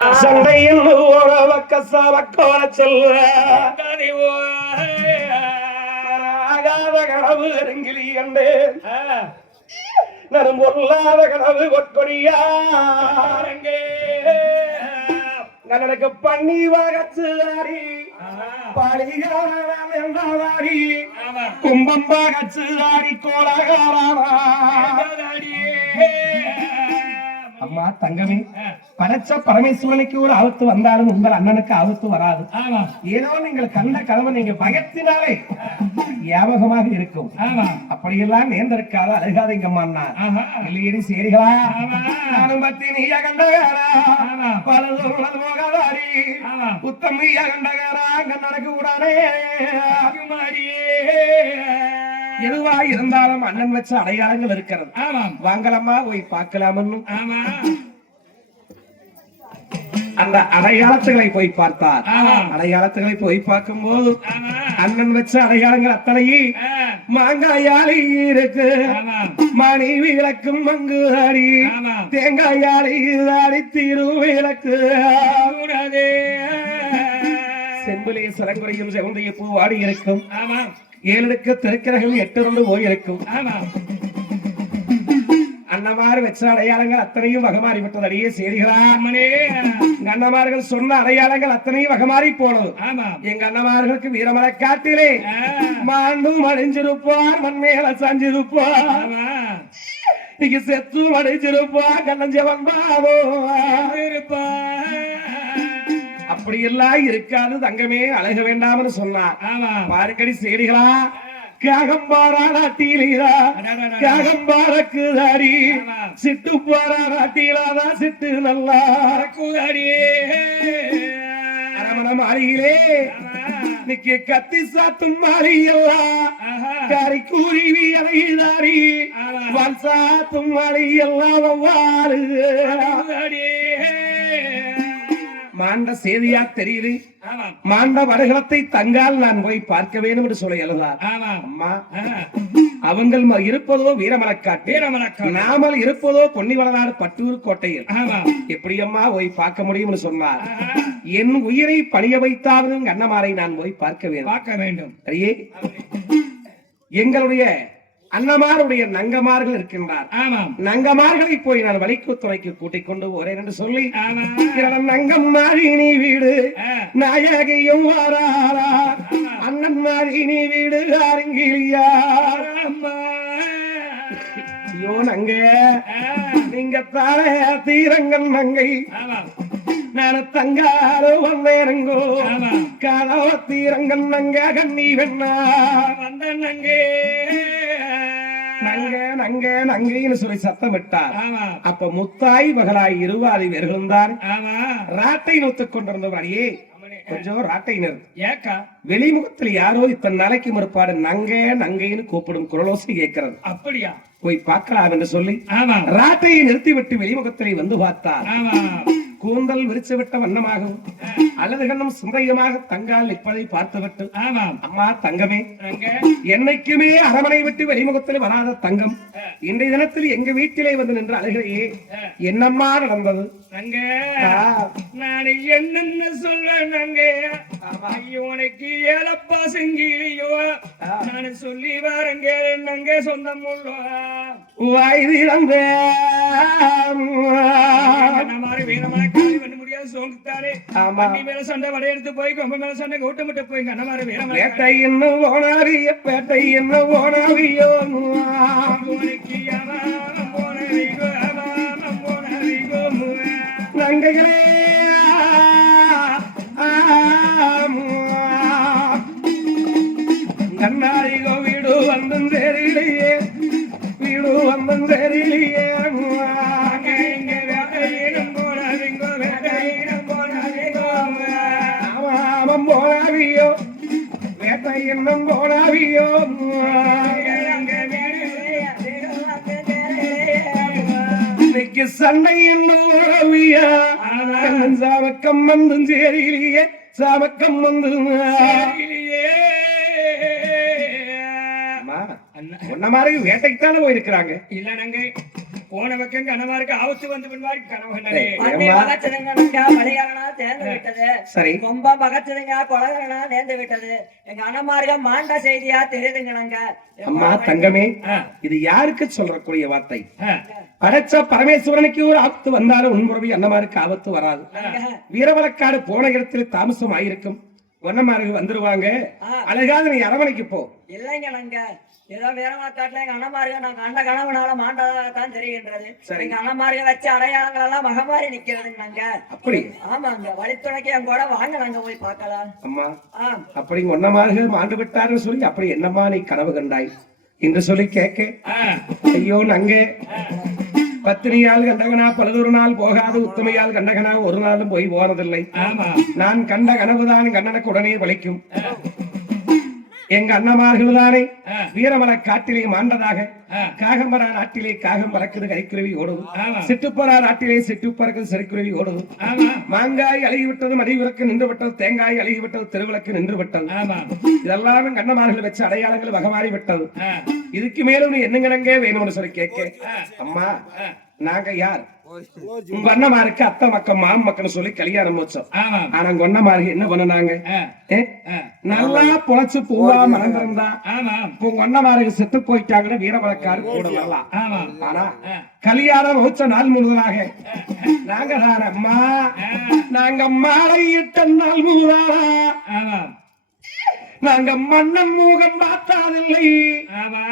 சண்டையில் ஓரவக்க சவக்கோல செல்வ ஆகாத கனவு அருங்கிலி கண்டேன் நரும் பொருளாத கனவு கொட்கொடியா. எனக்கு பண்ணி வகச்சுதாரி பாலிகாரி கும்பம் வகச்சுதாரி கோலகாரா அம்மா தங்கமே படைச்ச பரமேஸ்வரனுக்கு ஒரு ஆபத்து வந்தாலும் உங்கள் அண்ணனுக்கு ஆபத்து வராது. ஏதோ நீங்கள் கண்ட கனவு நீங்க பயத்தினாலே ஞாபகமாக இருக்கும். அப்படியெல்லாம் நேர்ந்திருக்காத அழுகாதீங்கம்மா இல்லையடி சேரிகளா? நானும் பத்தி நீய கண்டகாரா பலது உனது போகாதாரி உத்தமிய கண்டகாரா கண்ணனுக்கு உடனே எதுவா இருந்தாலும் அண்ணன் வச்ச அடையாளங்கள் இருக்கிறது. வாங்கலாமா போய் பார்க்கலாம்னு அந்த அடையாளத்துகளை போய் பார்த்தார். அடையாளத்துகளை போய் பார்க்கும்போது அண்ணன் வச்ச அடையாளங்கள் அத்தனையும் மாங்காயாலி இருக்கு. மணி விளக்கும் மங்கு அடி. தேங்காயாலி தாடி திரு விளக்கு. செம்பிலே சரங்குறையும் செவந்தைய பூ வாடி இருக்கும். ஏழுக்கு திருக்கரகம் எட்டு இருந்து போயிருக்கும் அண்ணமாறு வச்ச அடையாளங்கள் அத்தனையும் வகமாறி விட்டது அடியே செய்திகளா அண்ணமார்கள் சொன்ன அடையாளங்கள் அத்தனையும் வகமாறி போனது. எங்க அண்ணமார்களுக்கு வீரமலை காட்டிலே மாண்டும் அழிஞ்சிருப்பார் மண்மேல சாஞ்சிருப்பார். நீங்க செத்து அடைஞ்சிருப்பா கண்ணஞ்சவன் பாவோ அப்படி எல்லாம் இருக்காது தங்கமே அழக வேண்டாம்னு சொன்னார் பாருக்கடி செய்திகளா காகம்பாரா நாட்டிலா காகம்பாரக்கு தாடி சிட்டு பாரா நாட்டிலாதான் சிட்டு நல்லா அரமண மாளிகளே நிக்க கத்தி சாத்தும் மாளிகெல்லாம் காரி கூறிவி அலைதாரி வால் சாத்தும் மாளிகெல்லாம் வாரு மாண்ட செய்தியா தெரியுது. மாண்ட வருகளத்தை தங்கால் நான் போய் பார்க்க வேண்டும் என்று சொல்ல எழுதார் அம்மா அவங்கள் இருப்பதோ வீரமலக்காட்டு நாமல் இருப்பதோ பொன்னிவளநாடு பட்டூர் கோட்டையில். எப்படி அம்மா போய் பார்க்க முடியும்னு சொன்னார். என் உயிரை பணிய வைத்தாவது அண்ணமாரை நான் போய் பார்க்க வேண்டும். பார்க்க வேண்டும். எங்களுடைய அண்ணமாருடைய நங்கமார்கள் இருக்கின்றார். ஆமாம். நங்கமார்களை போய் நான் வலிக்கு துறைக்கு கூட்டிக் கொண்டு போறேன் என்று சொல்லி நங்கம் மாறினி வீடு. நாயகியும் வாராரா. அண்ணன் மாறினி வீடு அருங்கிலியா அம்மா. ஐயோ நங்க. நீங்க தானே தீரங்கன் நங்கை. நான் தங்காறு வந்தேரங்கோ காலவ தீரங்கன் நங்க கண்ணி வெண்ணா. வந்த நங்கே. நங்க நங்க நங்கைன்னு சொல்லி ஆமாம் அப்ப முத்தாய் மகளாய் இருவாதி வெறுந்தார் ஆமாம் ராட்டை நோத்துக் கொண்டிருந்தவர் அடியே அம்மனே. கொஞ்சம் ராட்டை நிறு. ஏக்கா. வெளிமுகத்தில் யாரோ இத்தனை நாளைக்கு முற்பாடு நங்க நங்கைன்னு கூப்பிடும் குரலோசை கேட்கிறது. அப்படியா? போய் பார்க்கலாம் என்று சொல்லி ராட்டையை நிறுத்திவிட்டு வெளிமுகத்திலே வந்து பார்த்தார். கூந்தல் விரிச்சு விட்ட வண்ணமாகவும் அல்லது கண்ணம் சுந்தரியமாக தங்கால் இப்பதை பார்த்துவிட்டு ஆமாம். அம்மா தங்கமே என்னைக்குமே அரமனை விட்டு வெளிமுகத்தில் வராத தங்கம். இன்றைய தினத்தில் எங்க வீட்டிலே வந்து நின்று அழுகையே என்னம்மா நடந்தது? நான் என்னன்னு ஐயோ உனக்கு ஏழப்பா செங்கிலியோ நான் சொல்லி வரங்க நங்க சொந்தம் உள்ள. வாய் திறந்த பேட்டை என்ன போனாரிய பேட்டை என்ன முவா. நங்கைகளே சண்டை சேரிலேயே சாமக்கம் வந்து சரியில்லையே. அம்மா, அண்ணா, உன்ன மாதிரி வேட்டைக்கு தானே போயிருக்கிறாங்க இல்ல நங்கை போன பக்கம் கணவருக்கு ஆபத்து வந்து பின்பாரு கனவு கண்டனே வண்டி ஏம்மா? பகச்சதுங்க வழிகாரனா தேர்ந்து விட்டது சரி. கொம்பம் பகச்சதுங்க கொலகரனா நேர்ந்து விட்டது எங்க அண்ணமார்க மாண்ட செய்தியா தெரியுதுங்களாங்க. அம்மா தங்கமே இது யாருக்கு சொல்லக்கூடிய வார்த்தை? படைச்ச பரமேஸ்வரனுக்கு ஒரு ஆபத்து வந்தாலும் உன்முறவி அன்னமாருக்கு ஆபத்து வராது. வீரவலக்காடு போன இடத்தில் தாமசம் ஆயிருக்கும் ஒன்னமாருக்கு வந்துருவாங்க. ஆ. அழகாத நீ அரவணைக்கு போ. இல்லைங்களாங்க. ஏதோ வீரமாத்தாட்டுல எங்க அண்ணமார்க நான் கண்ட கனவுனால மாண்டதான் தெரிகின்றது. எங்க அண்ணமார்க வச்ச அடையாளங்கள் எல்லாம் மகமாரி நிக்கிறதுங்களாங்க அப்படி. ஆமாங்க வழித்துணைக்கு என் கூட வாங்க நாங்க போய் பார்க்கலாம். அம்மா அப்படி ஒன்னமாக மாண்டு விட்டாருன்னு சொல்லி அப்படி என்னம்மா நீ கனவு கண்டாய்? என்று சொல்லி கேட்க ஐயோ நங்கே. பத்தினியால் கண்டகனா பலதொரு நாள் போகாது உத்தமையால் கண்டகனா ஒரு நாளும் போய் போனதில்லை. ஆமா. நான் கண்ட கனவுதான் கண்ணனுக்கு உடனே வலிக்கும் எங்க அண்ணமார்கள் தானே. வீரமல காட்டிலே மாண்டதாக. காகம்பரா நாட்டிலே காகம் பறக்குது கரிக்குருவி ஓடுது. சிட்டுப்பரா நாட்டிலே சிட்டு பறக்குது சிறுக்குருவி ஓடுது மாங்காய் அழுகி விட்டது மடிவிளக்கு நின்று விட்டது தேங்காய் அழுகி விட்டது திருவிளக்கு நின்று விட்டது இதெல்லாம் கண்ணமார்கள் வச்ச அடையாளங்கள் வகமாறி விட்டது இதுக்கு மேலும் என்னங்கனங்கே வேணும்னு சொல்லி கேட்க. அம்மா நாங்க யார்? உங்க அண்ணமாருக்கு அத்தை மக்கள் மாம் மக்கள் சொல்லி கல்யாணம் வச்சோம் ஆனா உங்க அண்ணமாருக்கு என்ன பண்ணுனாங்க? நல்லா பொழைச்சு பூவா மறந்திருந்தா உங்க அண்ணமாருக்கு செத்து போயிட்டாங்கன்னு வீரவழக்காரு கூட வரலாம். ஆனா கல்யாணம் வச்ச நாள் முழுவதாக நாங்க தான் அம்மா நாங்க மாலையிட்ட நாள் முழுவதா ஆமா நாங்க மன்னன் மூகம் பார்த்ததில்லை ஆமா.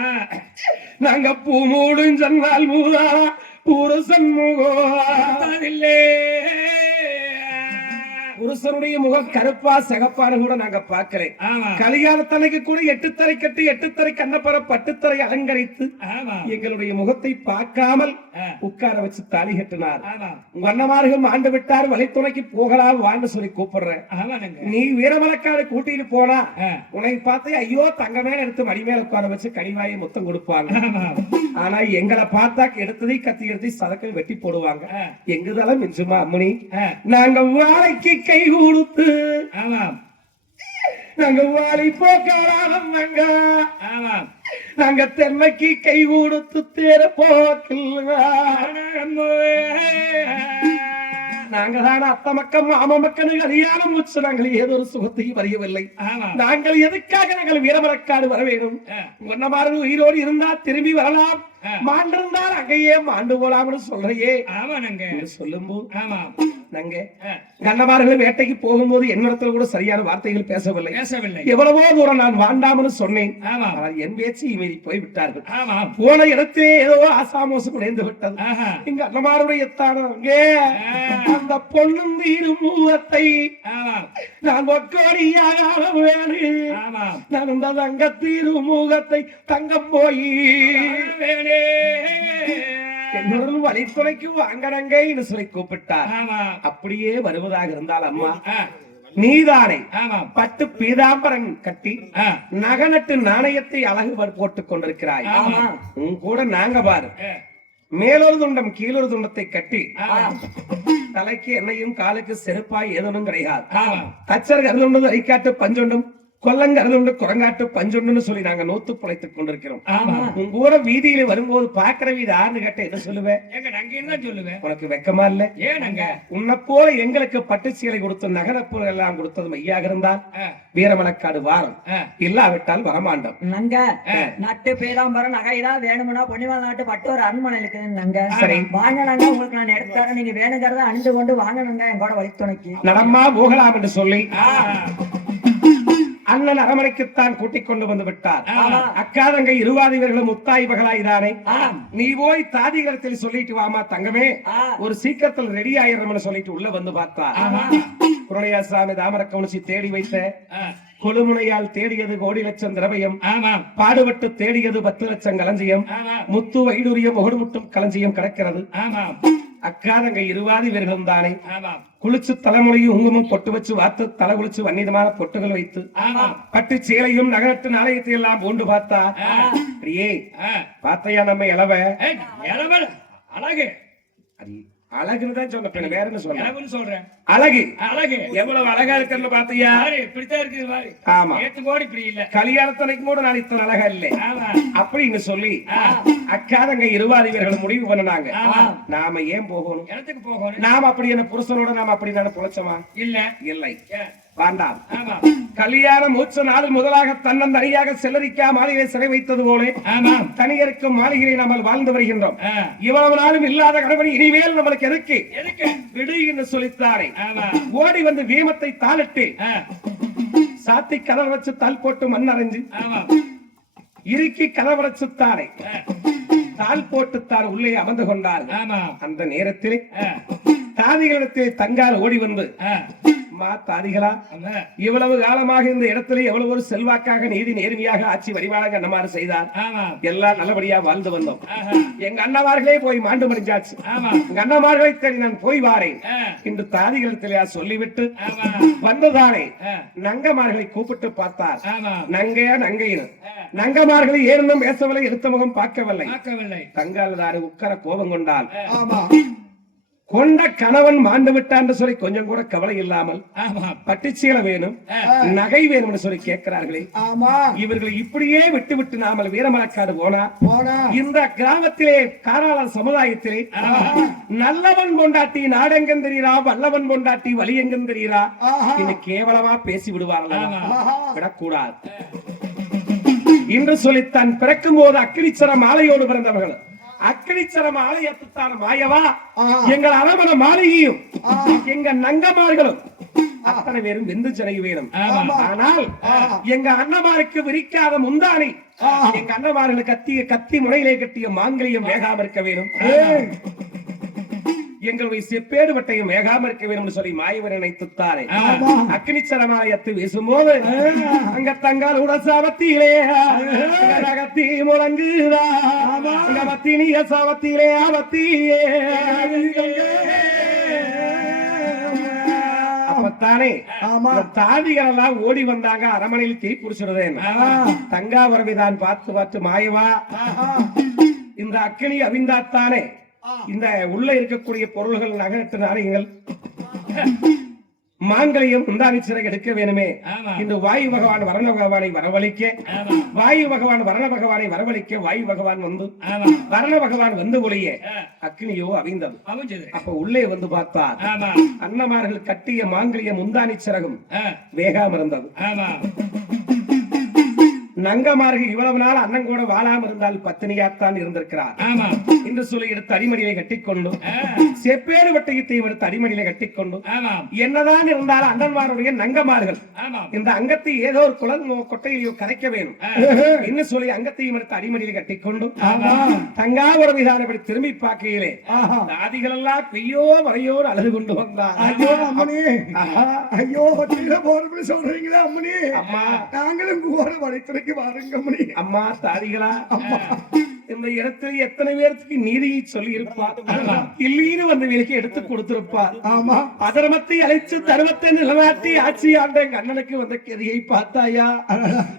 நாங்க பூ மூடுஞ்ச நாள் முழுவதா പുറസമ്മൂഹമില്ലേ புருஷனுடைய முகம் கருப்பா சிகப்பான கூட நாங்க பார்க்கல. ஆமா கல்யாணத்தனைக்கு கூட எட்டு தரை கட்டி எட்டு தரை கண்ணப்பற பட்டுத்தரை அலங்கரித்து எங்களுடைய முகத்தை பார்க்காமல் உட்கார வச்சு தாலி கட்டினார். அண்ணமார்கள் ஆண்டு விட்டார் வழித்துணைக்கு போகலாம் வான்னு சொல்லி கூப்பிடுறேன். நீ வீரமலக்காடு கூட்டிட்டு போனா உன்னை பார்த்து ஐயோ தங்க மேல எடுத்து மடி மேல உட்கார வச்சு கனிவாயை முத்தம் கொடுப்பாங்க. ஆனா எங்களை பார்த்தா எடுத்ததை கத்தி எடுத்து சதக்கை வெட்டி போடுவாங்க. ஆ, எங்குதெல்லாம் மிஞ்சுமா அம்மணி நாங்க வாழைக்கு கை கொடுத்து. ஆமா நாங்க வாழை போக்கலாம் ஆமா நாங்க தென்னைக்கு கை கொடுத்து தேர போக்கல நாங்க தான் அத்த மக்கள் மாம மக்கள் கல்யாணம் வச்சு நாங்கள் ஏதோ ஒரு சுகத்தையும் அறியவில்லை. நாங்கள் எதுக்காக நாங்கள் வீரமரக்காடு வர வேண்டும்? உயிரோடு இருந்தா திரும்பி வரலாம். மாண்டிருந்தால் அங்கேயே மாண்டு போலாம்னு சொல்றையே. ஆமாங்க என்று சொல்லும்போது ஆமா. நாங்க கண்ணமார்கள் வேட்டைக்கு போகும்போது என்னிடத்துல கூட சரியான வார்த்தைகள் பேசவில்லை. பேசவில்லை. எவ்வளவோ தூரம் நான் வாண்டாம்னு சொன்னேன். ஆமா. ஆனால் என் பேச்சு மீறி போய் விட்டார்கள் ஆமா. போன இடத்திலே ஏதோ ஆசாமோசம் உடைந்து விட்டது எங்க அண்ணமாருடைய தானவங்க அந்த பொண்ணும் வீடும் மூவத்தை ஆமா. நான் ஒக்கோடியாக வேணும் ஆமா. நான் இந்த தங்கத்தீரு மூகத்தை தங்கம் போய். வேணே என்னோட வழித்துறைக்கு வாங்கடங்க என்று சொல்லி கூப்பிட்டார். அப்படியே வருவதாக இருந்தால் அம்மா நீதானே பட்டு பீதாம்பரம் கட்டி நகனட்டு நாணயத்தை அழகு போட்டுக் கொண்டிருக்கிறாய். உன் கூட நாங்க பாரு. மேலொரு துண்டம் கீழொரு துண்டத்தை கட்டி தலைக்கு எண்ணெயும் காலுக்கு செருப்பாய் ஏதொன்னும் கிடையாது. தச்சர் கருதுண்டு அரிக்காட்டு பஞ்சொண்டும். கொல்லங்கருதுண்டு குரங்காட்டு பஞ்சொண்டுன்னு சொல்லி நாங்க நோத்து பிழைத்துக் கொண்டிருக்கிறோம். ஆமா. உங்க கூட வீதியில வரும்போது பாக்குற வீடு ஆறுன்னு கேட்ட என்ன சொல்லுவேன் எங்க நங்க என்ன சொல்லுவேன் உனக்கு வெக்கமா இல்ல? ஏனங்க உன்னை போல எங்களுக்கு பட்டு சீலை கொடுத்து நகரப்புறம் எல்லாம் கொடுத்தது மையாக இருந்தால் வீரமணக்காடு வாரம். இல்லாவிட்டால் வரமாண்டோம் நங்க. நட்டு பீதாம்பரம் நகைதான் வேணும்னா பொன்னிமல் நாட்டு பட்டு ஒரு அரண்மனை இருக்குது நங்க. சரி. வாங்க நங்க உங்களுக்கு நான் எடுத்து தரேன். நீங்க வேணுங்கிறத அணிந்து கொண்டு வாங்க நங்க என் கூட வழித்துணைக்கு. நடமா போகலாம் என்று சொல்லி. அண்ணன் அரமனைக்குத்தான் கூட்டிக் கொண்டு வந்து விட்டார். ஆமா. அக்கா தங்கை இருவாதி இவர்களும் முத்தாய் மகளாய்தானே ஆம். நீ போய் தாதிகரத்தில் சொல்லிட்டு வாமா தங்கமே. ஒரு சீக்கிரத்தில் ரெடி ஆயிரம்னு சொல்லிட்டு உள்ள வந்து பார்த்தா. ஆமா. குரணையா சாமி தாமர கவனிச்சு தேடி வைத்த கொழுமுனையால் தேடியது கோடி லட்சம் திரவியம். ஆமா. பாடுபட்டு தேடியது பத்து லட்சம் களஞ்சியம். முத்து வைடூரியம் முகடுமுட்டும் களஞ்சியம் கிடக்கிறது. ஆமா அக்கா தங்கை இருவாதி இவர்களும் தானே. குளிச்சு தலைமுறையும் உங்குமம் பொட்டு வச்சு வாத்து தலை குளிச்சு வன்னிதமான பொட்டுகள் வைத்து பட்டு சேலையும் நகரத்து நாணயத்தை எல்லாம் பூண்டு பார்த்தா அடியே பார்த்தையா நம்ம இளவ அழகு. அடி அழகுன்னு தான் சொன்ன வேற என்ன அழகுன்னு சொல்றேன். அழகு. அழகு. எவ்வளவு அழகா இருக்குன்னு பாத்தியா இப்படித்தான் இருக்குது பாரு. ஆமா. ஏத்து கோடி இப்படி இல்ல. கல்யாணத்தனைக்கு கூட நான் இத்தனை அழகா இல்லை. அப்படின்னு சொல்லி ஆ, அக்கா தங்க இருவாதிவர்கள் முடிவு பண்ணுனாங்க. நாம ஏன் போகணும்? இடத்துக்கு போகணும். நாம அப்படி என்ன புருஷனோட நாம அப்படி தானே புழைச்சோமா? இல்ல. இல்லை. ஆமா. கல்யாண மூச்ச நாள் முதலாக தன்னந்தனியாக செல்லரிக்கா மாளிகை சிறை வைத்தது போல தனியருக்கும் மாளிகையை நம்ம வாழ்ந்து வருகின்றோம். இவ்வளவு நாளும் இல்லாத கணவன் இனிமேல் நம்மளுக்கு எதுக்கு? விடு என்று சொல்லித்தாரே. ஓடி வந்து வீமத்தை தாளிட்டு சாத்தி கதவை வச்சு தாள் போட்டு மண் அரைஞ்சு இறுக்கி கதவடைச்சுத்தாரே ஆ, தாள் போட்டுத்தான் உள்ளே அமர்ந்து கொண்டார்கள் ஆமா. அந்த நேரத்தில் தாதிகளிடத்தில் தங்கால் ஓடி வந்து இவ்வளவு காலமாக இந்த இடத்துல எவ்வளவு ஒரு செல்வாக்காக நீதி நேர்மையாக ஆட்சி வரிவாளங்க அண்ணமாறு செய்தார். எல்லாம் நல்லபடியா வாழ்ந்து வந்தோம். எங்க அண்ணமார்களே போய் மாண்டு மடிஞ்சாச்சு. எங்க அண்ணமார்களை தேடி நான் போய் வாரேன். என்று தாதிகளிடத்திலே சொல்லிவிட்டு வந்ததானே நங்கமார்களை கூப்பிட்டு பார்த்தார். நங்கையா நங்கையினர்? நங்கமார்களை ஏனும் பேசவில்லை எடுத்த முகம் பார்க்கவில்லை. பார்க்கவில்லை. தங்காலதாரு உக்கர கோபம் கொண்டால் ஆமா. கொண்ட கணவன் மாண்டு விட்டான்னு சொல்லி கொஞ்சம் கூட கவலை இல்லாமல் பட்டுச்சீலை வேணும் நகை வேணும்னு சொல்லி கேட்கிறார்களே. இவர்களை இப்படியே விட்டு விட்டு நாமல் வீரமலக்காடு போனா. இந்த கிராமத்திலே காராள சமுதாயத்திலே நல்லவன் பொண்டாட்டி நாடெங்கும் தெரியுறா வல்லவன் பொண்டாட்டி வலியெங்கும் தெரியுறா? இன்னும் கேவலமா பேசி விடுவார்கள்? விடக்கூடாது. என்று சொல்லி தான் பிறக்கும் போது அக்கினிச்சர மாலையோடு பிறந்தவர்கள். அக்கினிச்சர மாலையத்துத்தான் மாயவா? எங்கள் அரமண மாளிகையும் எங்க நங்கமார்களும் அத்தனை பேரும் வெந்து சிறை வேணும் ஆனால் எங்க அண்ணமாருக்கு விரிக்காத முந்தானை எங்க அண்ணமார்களுக்கு கத்திய கத்தி முனையிலே கட்டிய மாங்கலியம் வேகாம இருக்க வேணும். எங்களுடைய செப்பேடு வட்டையும் வேகாம இருக்க வேணும்னு சொல்லி மாயவர் நினைத்துத்தாரே அக்னி சரமாலயத்து வீசும்போது அங்க தங்கால் உடசாவத்திலே அகத்தி முழங்குதா. சாவத்திலே தாதிகள் எல்லாம் ஓடி வந்தாங்க அரமனையில் தீ குடிச்சிடுதே தங்காவரவிதான் பார்த்து பார்த்து மாயவா. இந்த அக்கினி அவிந்தாத்தானே இந்த உள்ள இருக்கக்கூடிய பொருள்கள் நகரத்து நாரியங்கள் மாங்கலியம் முந்தானி சிறை எடுக்க வேணுமே. இந்த வாயு பகவான் வரண பகவானை வரவழைக்க வாயு பகவான் வரண பகவானை வரவழைக்க வாயு பகவான் வந்து வரண பகவான் வந்து ஒளிய. அக்னியோ அவிந்தது. அப்ப உள்ளே வந்து பார்த்தார் ஆமா. அன்னமார்கள் கட்டிய மாங்கலிய முந்தானி சிறகும் வேகாம இருந்தது நங்கமார்கள் இவ்வளவு நாள் அண்ணன் கூட வாழாம இருந்தால் பத்தினியாத்தான் இருந்திருக்கிறார். ஆமா. என்று சொல்லி எடுத்து அடிமடியிலே கட்டிக்கொண்டு ஆ, செப்பேடு வட்டயத்தையும் எடுத்து அடிமடியிலே கட்டிக்கொண்டு என்னதான் இருந்தாலும் அண்ணன்மாருடைய நங்கமார்கள் இந்த அங்கத்தை ஏதோ ஒரு குளம் கொட்டையிலையோ கரைக்க வேணும் என்ன சொல்லி அங்கத்தையும் எடுத்து அடிமடியில் கட்டிக்கொண்டு தங்காபுரவிதானபடி திரும்பி பார்க்கையிலே தாதிகள் எல்லாம் பெய்யோ வரையோ அழுது கொண்டு வந்தார் ஐயோ அம்மனி. ஐயோ போறப்படி சொல்றீங்களா அம்மனி. அம்மா. நாங்களும் போற வழித்துறைக்கு வாருங்க அம்மனி அம்மா தாதிகளா இந்த இடத்துல எத்தனை பேருக்கு நீதியை சொல்லி இருப்பார் இல்லீன்னு வந்து விலைக்கு எடுத்து கொடுத்திருப்பார் ஆமா. அதர்மத்தை அழைச்சு தர்மத்தை நிலநாட்டி ஆட்சி ஆண்ட எங்க அண்ணனுக்கு வந்த கதியை பார்த்தாயா?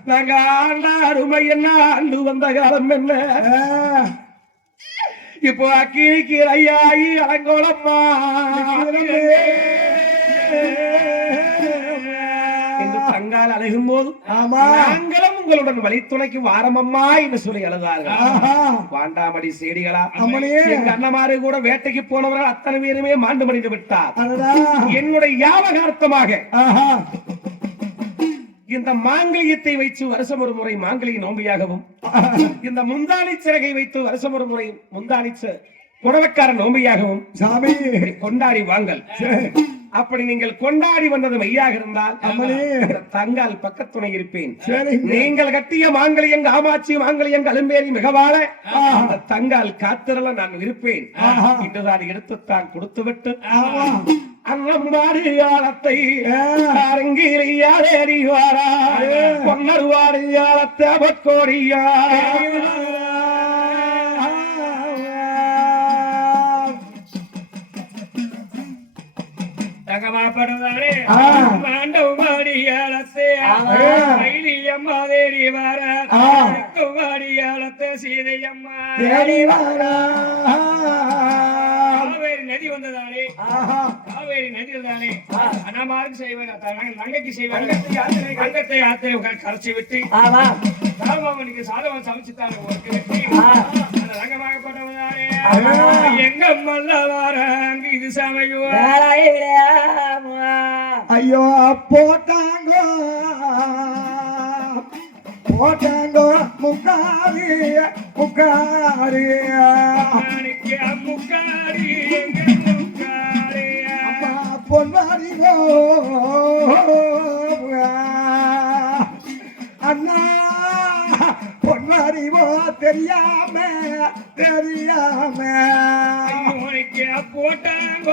நாங்க ஆண்ட அருமை என்ன? ஆண்டு வந்த காலம் என்ன? இப்போ அக்கினிக்கு ஐயாயி அலங்கோலம்மா. என்று தங்கால் அழகும் போது நாங்களும் உங்களுடன் வழித்துணைக்கு வாரமம்மா என்று சொல்லி அழுதார்கள் ஆஹா. வாண்டாமடி செடிகளா? அண்ணமாரு கூட வேட்டைக்கு போனவர்கள் அத்தனை பேருமே மாண்டு மடிந்து விட்டார். என்னுடைய யாவகார்த்தமாக ஆஹா. இந்த மாங்கலியத்தை வைத்து வருஷம் ஒரு முறை மாங்கலிய நோம்பியாகவும் இந்த முந்தானி சிறகை வைத்து வருஷம் ஒரு முறை முந்தானி புடவைக்கார நோம்பியாகவும் சாமி. கொண்டாடி வாங்கள். அப்படி நீங்கள் கொண்டாடி வந்தது மெய்யாக இருந்தால் தங்கால் பக்கத்துணை இருப்பேன். நீங்கள் கட்டிய மாங்கலியம் காமாட்சி மாங்கலியம் கலும்பேரி மிகவாழ தங்கால் காத்திரல நான் இருப்பேன். இன்றுதான் எடுத்துத்தான் கொடுத்து விட்டு அன்னம்பாடு யாழத்தை அரங்கிலியாரேறிவாரா பொன்னருவாடு யாழத்தை பக்கோடியா குமாடியாளத்த சீதையம்மா. தேடி வாரா காவேரி நதி வந்ததாலே. ஆஹா காவேரி நதியில் தானே அண்ணாமாருக்கு செய்வாங்க நங்கைக்கு யாத்திரை தங்கத்தை யாத்திரை கரைச்சி விட்டு ஆமா ராமவனுக்கு சாதகம் சமைச்சுட்டாங்க ஒரு வெட்டி ஆ. அந்த ரங்கமாகப்பட்டவதானே ஆமா. எங்க மல்ல வாராங்க இது சமைக்குவா வேலையே கிடையாது ஐயோ போட்டாங்கோ. எங்க முக்காரியா அம்மா பொன்வாரிகோ அண்ணா பொன்வாரிவோ தெரியாம தெரியாம. போட்டாங்க.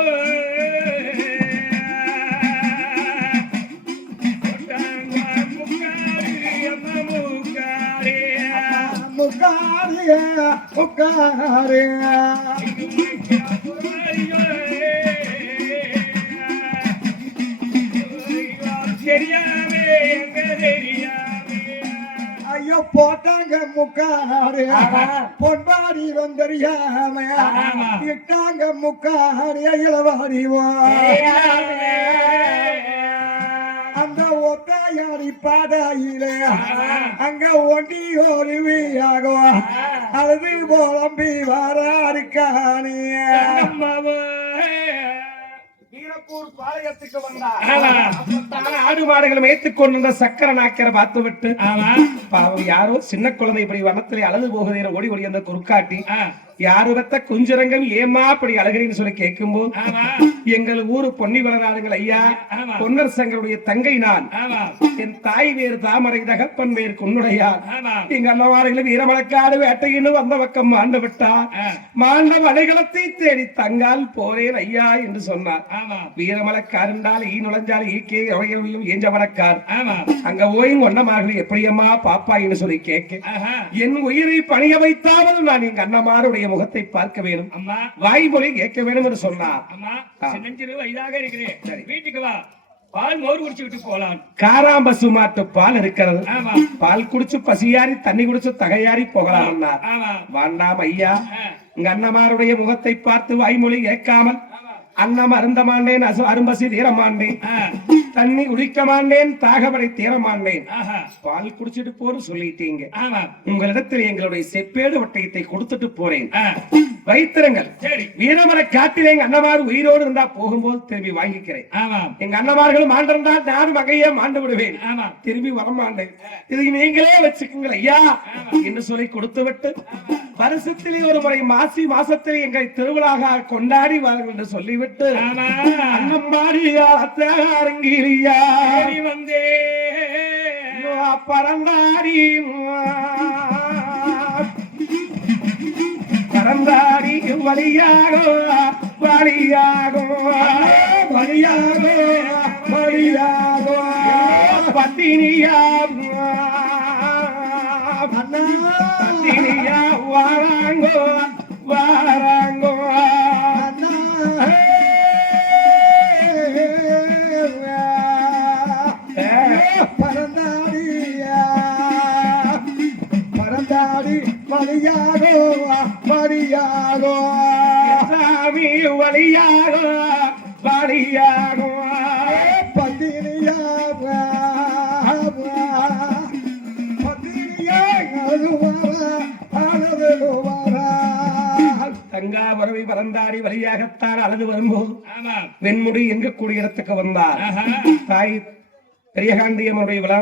தெரியாமே ஐயோ போட்டாங்க முக்காரி ஆமா. பொன்வாரி வந்தறியாம. இட்டாங்க முக்காரிய இளவாரிவோ அந்த ஒத்தையாடி பாதையிலே. அங்க ஒண்டி ஒருவியாகும் அழுது போலம்பி வராருக்கானிய வீரப்பூர் பாளையத்துக்கு வந்தார். ஆடு மாடுகளை மேய்த்துக் கொண்டிருந்த சக்கர நாக்கரை பார்த்து விட்டு ஆமா பாவம் யாரோ சின்ன குழந்தை இப்படி வனத்திலே அழுது போகுதே ஓடி ஓடி அந்த குறுக்காட்டி. யாரு பெத்த குஞ்சரங்கள் ஏமா அப்படி அழுகிறீன்னு சொல்லி கேட்கும்போது எங்கள் ஊரு பொன்னி வளராளுங்கள் ஐயா. பொன்னர் சங்கருடைய தங்கை நான். என் தாய் வேறு தாமரை தகப்பன் வேறு குன்னுடையார் எங்க அண்ணவாரிகள் வீரமலக்காடு வேட்டையின்னு வந்த பக்கம் மாண்டு விட்டார். மாண்ட வலைகளத்தை தேடி தங்கால் போறேன் ஐயா என்று சொன்னார். ஆமா. வீரமலக்காருண்டால் ஈ நுழைஞ்சால் ஈக்கே அவையும் ஏஞ்ச மலக்கார் அங்க ஓயும் ஒன்னமார்கள் எப்படியம்மா பாப்பாயின்னு சொல்லி கேட்க. என் உயிரை பணிய வைத்தாவது நான் எங்க அண்ணமாருடைய முகத்தை பார்க்க வேணும். அம்மா வாய்மொழி கேட்க வேணும் என்று சொன்னார். அம்மா. சின்னஞ்சிறு வயதாக இருக்கிறேன். வீட்டுக்கு வா. பால் மோர் குடிச்சு விட்டு போலாம். காராம்பசு மாட்டு பால் இருக்கிறது. பால் குடிச்சு பசியாரி தண்ணி குடிச்சு தகையாரி போகலாம் வேண்டாம் ஐயா. உங்க அண்ணமாருடைய முகத்தை பார்த்து வாய்மொழி கேட்காமல் அன்னம் அருந்த மாண்டேன் அரும்பசி தீர மாண்டேன். தண்ணி குடிக்க மாண்டேன் தாகபடை தீர மாண்டேன். பால் குடிச்சிட்டு போன்னு சொல்லிட்டீங்க. உங்களிடத்தில் எங்களுடைய செப்பேடு வட்டயத்தை கொடுத்துட்டு போறேன். வைத்திருங்கள். சரி. வீரமலை காட்டிலே எங்க அண்ணமார் உயிரோடு இருந்தா போகும்போது திரும்பி வாங்கிக்கிறேன். எங்க அண்ணமார்கள் மாண்டிருந்தா நானும் வகையே மாண்டு விடுவேன். ஆமா. திரும்பி வரமாட்டேன். இதை நீங்களே வச்சுக்கோங்கள் ஐயா. என்று சொல்லி கொடுத்து விட்டு வருஷத்திலே ஒரு முறை மாசி மாசத்திலே எங்களை திருவிழாக கொண்டாடி வாருங்கள் என்று சொல்லிவிட்டு அண்ணம்மாடி அரங்கிலியா தேடி வந்தே. பரந்தாடி பரந்தாடி வழியாக வழியாக. வழியாக வழியாக. பத்தினியா பத்தினியா வாராங்கோ. தங்காபுரவி பரந்தாடி வழியாகத்தான் அழுது வரும்போது வெண்முடி எங்கக்கூடிய இடத்துக்கு வந்தார். தாய் பெரியகாண்டியம்மனுடைய விழா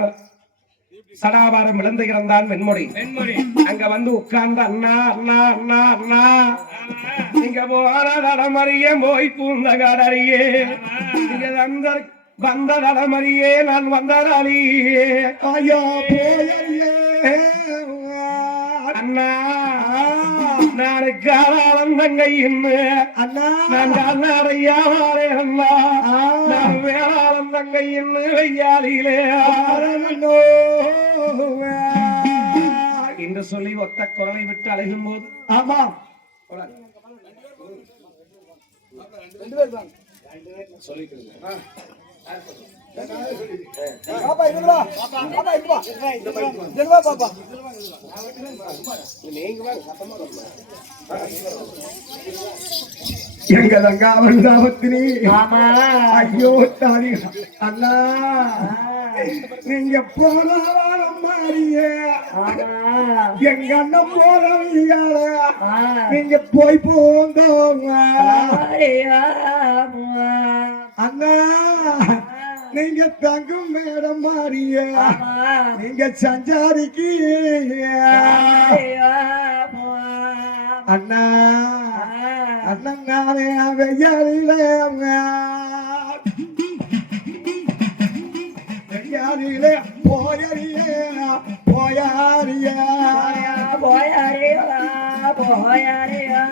சடாபாரம் விழுந்து கிடந்தான் வெண்முடி. வெண்மொழி அங்க வந்து உட்கார்ந்து அண்ணா அண்ணா அண்ணா அண்ணா நீங்க போன தடமறிய போய் பூந்த கடறியே நீங்க வந்த வந்த தடமறியே நான் வந்ததாலியே ஐயோ போயறியே அண்ணா நாளைக்கு ஆளாளம் அண்ணா நான் கண்ணாடையா அண்ணா நான் வேளாளம் தங்கையின்னு வெய்யாலியிலே அரவணோ என்று சொல்லி ஒத்த குரலை விட்டு அழைக்கும் போது ஆமா பாப்பா இது வா. பாப்பா இது வா. இது வா பாப்பா. எங்க தங்காவருதாபத்தினி ஆமா. ஐயோ தாரி அண்ணா. நீங்க போனாலும் மாறியே. ஆமா. எங்க அண்ணன் போறவீங்க ஆ. நீங்க போய் முவா. அண்ணா. நீங்க தங்கும் மேடம் மாறிய. நீங்க சஞ்சாரிக்கு. அண்ணா. அண்ணன் நானே வெய்யாரில வெய்யாரிலே போயறியே போயாரியா போயாரியா போயாரியா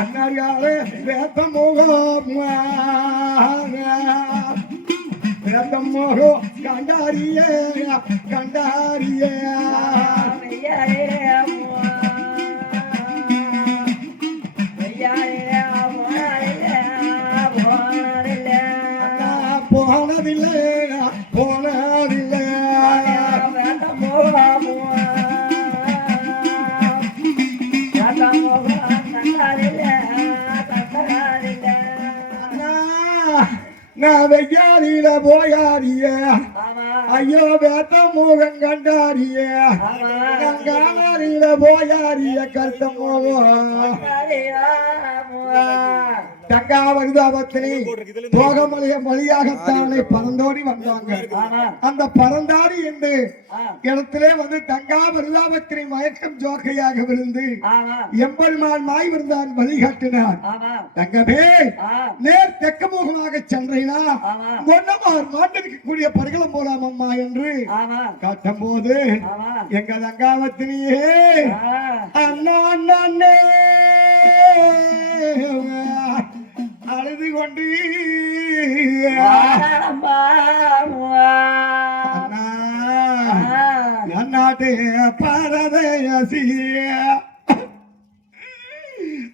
அண்ணாரியாலே வேத்த முகம் வேத்த கண்டாரிய நான் வெய்யாரியில போயாரிய ஐயோ வேத்த மோகம் கண்டாரிய காணாரியில போயாரிய கருத்த மோகம் வருதாபத்தினி போகமலைய வழியாகத்தானே பறந்தோடி வந்தாங்க. அந்த பறந்தாடி என்று இடத்திலே வந்து தங்கா வருதாபத்தினி மயக்கம் ஜோக்கையாக விழுந்து எம்பெருமான் மாய் விருந்தான் வழிகாட்டினார் தங்கமே நேர் தெற்கு முகமாக சென்றீனா? ஒன்னமார் மாட்டிருக்கக்கூடிய படுகளம் போலாம் அம்மா என்று காட்டும் போது எங்க தங்காவத்தினியே அண்ணா அண்ணே. அழுது கொண்டு நாட்டு பாரதேசி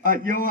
ஐயோ